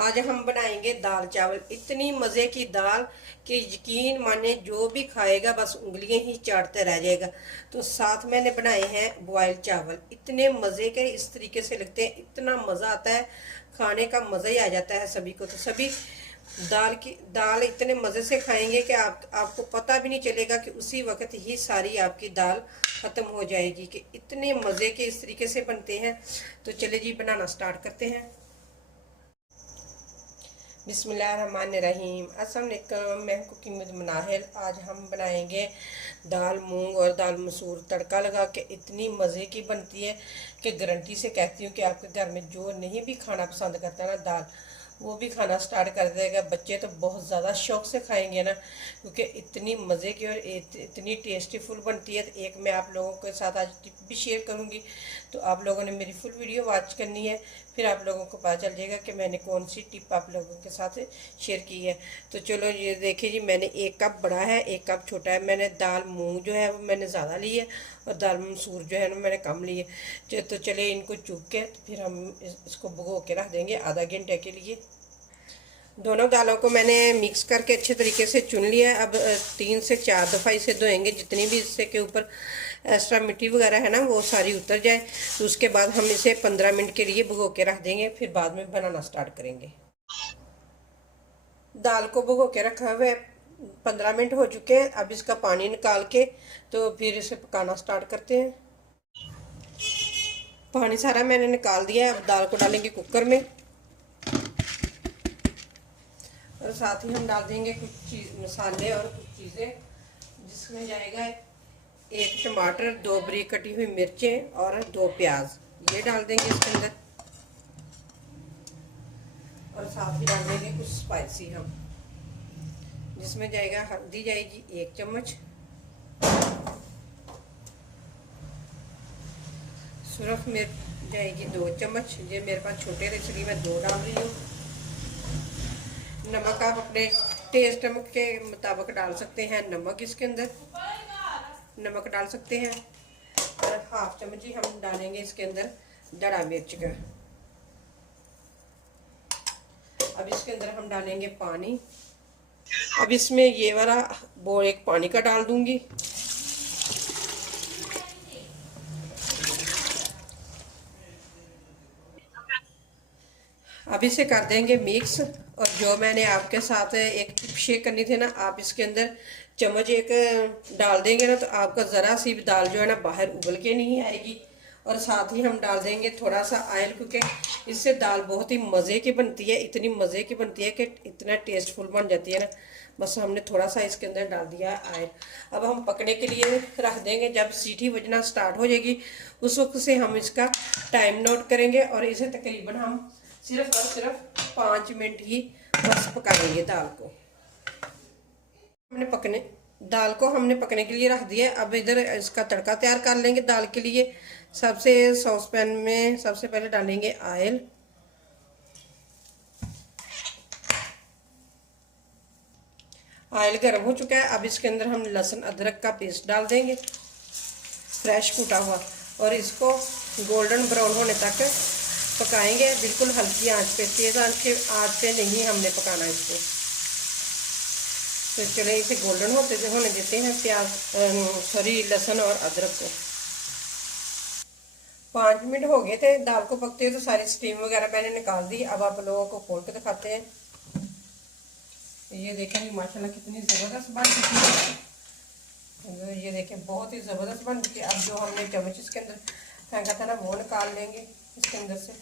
आज हम बनाएंगे दाल चावल। इतनी मज़े की दाल कि यकीन माने जो भी खाएगा बस उंगलियां ही चाटते रह जाएगा। तो साथ मैंने बनाए हैं बॉयल चावल। इतने मज़े के इस तरीके से लगते हैं, इतना मज़ा आता है, खाने का मज़ा ही आ जाता है सभी को। तो सभी दाल इतने मज़े से खाएंगे कि आपको पता भी नहीं चलेगा कि उसी वक्त ही सारी आपकी दाल ख़त्म हो जाएगी। कि इतने मज़े के इस तरीके से बनते हैं। तो चलिए जी बनाना स्टार्ट करते हैं। बिस्मिल्लाहिर्रहमानिर्रहीम। अस्सलाम वालेकुम। मैं कुकिंग विद मनाहिल। आज हम बनाएंगे दाल मूंग और दाल मसूर तड़का लगा के। इतनी मज़े की बनती है कि गारंटी से कहती हूँ कि आपके घर में जो नहीं भी खाना पसंद करता ना दाल, वो भी खाना स्टार्ट कर देगा। बच्चे तो बहुत ज़्यादा शौक से खाएंगे ना, क्योंकि इतनी मज़े की और इतनी टेस्टीफुल बनती है। तो एक मैं आप लोगों के साथ आज टिप भी शेयर करूँगी, तो आप लोगों ने मेरी फुल वीडियो वॉच करनी है। फिर आप लोगों को पता चल जाएगा कि मैंने कौन सी टिप आप लोगों के साथ शेयर की है। तो चलो ये देखिए जी, मैंने एक कप बड़ा है, एक कप छोटा है। मैंने दाल मूंग जो है वो मैंने ज़्यादा ली है और दाल मसूर जो है ना मैंने कम ली है। तो चलिए इनको चूक के तो फिर हम इसको भिगो के रख देंगे आधा घंटे के लिए। दोनों दालों को मैंने मिक्स करके अच्छे तरीके से चुन लिया है। अब 3 से 4 दफ़ा इसे धोएंगे, जितनी भी इससे के ऊपर एक्स्ट्रा मिट्टी वगैरह है ना वो सारी उतर जाए। तो उसके बाद हम इसे 15 मिनट के लिए भिगो के रख देंगे, फिर बाद में बनाना स्टार्ट करेंगे। दाल को भिगो के रखा हुआ है, 15 मिनट हो चुके हैं। अब इसका पानी निकाल के तो फिर इसे पकाना स्टार्ट करते हैं। पानी सारा मैंने निकाल दिया है। अब दाल को डालेंगे कुकर में और साथ ही हम डाल देंगे कुछ चीज मसाले और कुछ चीज़ें, जिसमें जाएगा 1 टमाटर, 2 बारीक कटी हुई मिर्चें और 2 प्याज, ये डाल देंगे इसके अंदर। और साथ ही डाल देंगे कुछ स्पाइसी हम, जिसमें जाएगा हल्दी जाएगी 1 चम्मच, सुरख मिर्च जाएगी 2 चम्मच। ये मेरे पास छोटे थे इसलिए मैं 2 डाल रही हूँ। नमक आप अपने टेस्ट के मुताबिक डाल सकते हैं। नमक इसके अंदर नमक डाल सकते हैं। और 1/2 चम्मच ही हम डालेंगे इसके अंदर दड़ा मिर्च का। अब इसके अंदर हम डालेंगे पानी। अब इसमें ये वाला वो एक पानी का डाल दूंगी। अब इसे कर देंगे मिक्स। और जो मैंने आपके साथ एक टिप शेयर करनी थी ना, आप इसके अंदर चम्मच एक डाल देंगे ना, तो आपका ज़रा सी भी दाल जो है ना बाहर उबल के नहीं आएगी। और साथ ही हम डाल देंगे थोड़ा सा ऑयल, क्योंकि इससे दाल बहुत ही मज़े की बनती है। इतनी मज़े की बनती है कि इतना टेस्टफुल बन जाती है ना। बस हमने थोड़ा सा इसके अंदर डाल दिया ऑयल। अब हम पकने के लिए रख देंगे। जब सीटी बजना स्टार्ट हो जाएगी उस वक्त से हम इसका टाइम नोट करेंगे और इसे तकरीबन हम सिर्फ और सिर्फ 5 मिनट ही बस पकाएंगे दाल को। हमने पकने दाल को हमने पकने के लिए रख दिया। अब इधर इसका तड़का तैयार कर लेंगे दाल के लिए। सबसे सॉस पैन में सबसे पहले डालेंगे ऑयल। ऑयल गर्म हो चुका है। अब इसके अंदर हम लहसुन अदरक का पेस्ट डाल देंगे, फ्रेश कूटा हुआ, और इसको गोल्डन ब्राउन होने तक पकाएंगे, बिल्कुल हल्की आंच पे, तेज आंच पे नहीं हमने पकाना इसको। तो चले इसे गोल्डन होने देते हैं प्याज सॉरी लहसुन और अदरक को। 5 मिनट हो गए थे दाल को पकते हुए, तो सारी स्टीम वगैरह मैंने निकाल दी। अब आप लोगों को खोल के दिखाते हैं। ये देखें माशाल्लाह कितनी ज़बरदस्त बन चुकी है। ये देखें बहुत ही ज़बरदस्त बन चुकी है। अब जो हमने चम्मच इसके अंदर फेंका था ना वो निकाल लेंगे इसके अंदर से।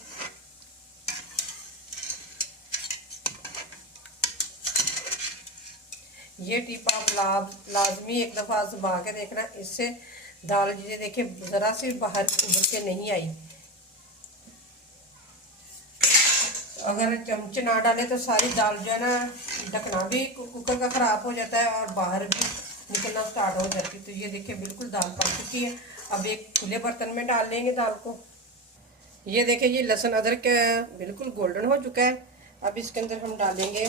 ये टिप आप लाजमी एक दफ़ा आजमा के देखना, इससे दाल ये देखिए ज़रा सी बाहर उभर के नहीं आई। अगर चमच ना डाले तो सारी दाल जो है ना, ढकना भी कुकर का ख़राब हो जाता है और बाहर भी निकलना स्टार्ट हो जाती है। तो ये देखिए बिल्कुल दाल पक चुकी है। अब एक खुले बर्तन में डाल लेंगे दाल को। ये देखिए ये लहसुन अदरक बिल्कुल गोल्डन हो चुका है। अब इसके अंदर हम डालेंगे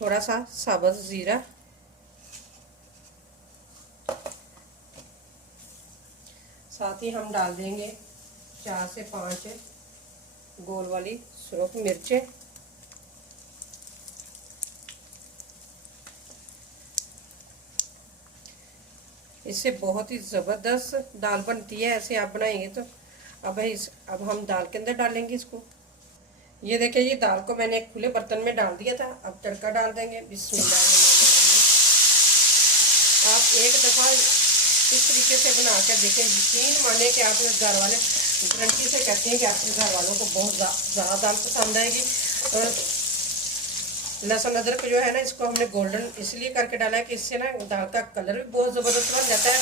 थोड़ा सा साबुत ज़ीरा, साथ ही हम डाल देंगे 4 से 5 गोल वाली सुरख मिर्चें, इससे बहुत ही ज़बरदस्त दाल बनती है। ऐसे आप बनाएंगे तो अब हम दाल के अंदर डालेंगे इसको। ये देखिए, ये दाल को मैंने एक खुले बर्तन में डाल दिया था। अब तड़का डाल देंगे। बिस्मिल्लाहिर्रहमानिर्रहीम। आप एक दफ़ा इस तरीके से बना कर देखें, यकीन माने कि आपके घर वाले गारंटी से कहते हैं कि आपके घर वालों को बहुत ज़्यादा दाल पसंद आएगी। और लहसुन अदरक जो है ना, इसको हमने गोल्डन इसलिए करके डाला है कि इससे ना दाल का कलर भी बहुत ज़बरदस्त बन जाता है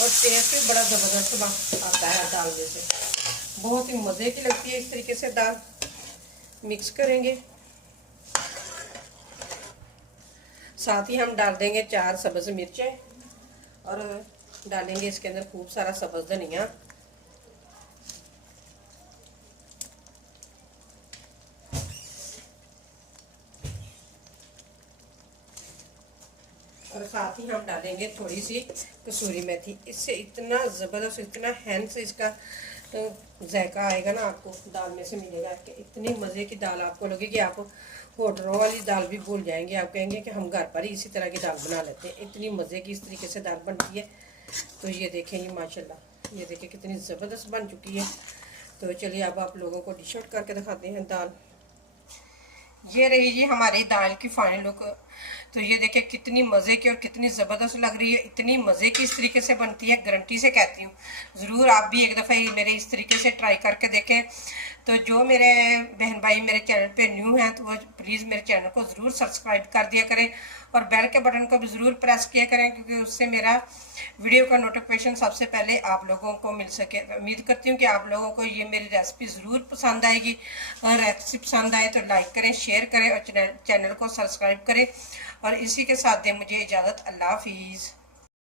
और टेस्ट भी बड़ा ज़बरदस्त आता है दाल में से। बहुत ही मज़े की लगती है इस तरीके से दाल। मिक्स करेंगे। साथ ही हम डाल देंगे 4 सब्ज़ मिर्चें और डालेंगे इसके अंदर खूब सारा सब्ज़ धनिया। और साथ ही हम डालेंगे थोड़ी सी कसूरी मेथी। इससे इतना ज़बरदस्त, इतना हैंस इसका जायका आएगा ना, आपको दाल में से मिलेगा कि इतनी मज़े की दाल आपको लगेगी। आप होटलों वाली दाल भी भूल जाएंगे। आप कहेंगे कि हम घर पर ही इसी तरह की दाल बना लेते हैं। इतनी मज़े की इस तरीके से दाल बनती है। तो ये देखें, ये माशाल्लाह, ये देखें कितनी ज़बरदस्त बन चुकी है। तो चलिए अब आप लोगों को डिश आउट करके दिखाते हैं दाल। ये रही जी हमारी दाल की फाइनल लुक। तो ये देखिए कितनी मज़े की और कितनी ज़बरदस्त लग रही है। इतनी मज़े की इस तरीके से बनती है, गारंटी से कहती हूँ। ज़रूर आप भी एक दफ़ा मेरे इस तरीके से ट्राई करके देखें। तो जो मेरे बहन भाई मेरे चैनल पे न्यू हैं तो वो प्लीज़ मेरे चैनल को ज़रूर सब्सक्राइब कर दिया करें और बेल के बटन को भी ज़रूर प्रेस किया करें, क्योंकि उससे मेरा वीडियो का नोटिफिकेशन सबसे पहले आप लोगों को मिल सके। उम्मीद करती हूँ कि आप लोगों को ये मेरी रेसिपी ज़रूर पसंद आएगी। और रेसिपी पसंद आए तो लाइक करें, शेयर करें और चैनल को सब्सक्राइब करें। और इसी के साथ दें मुझे इजाज़त। अल्लाह हाफिज़।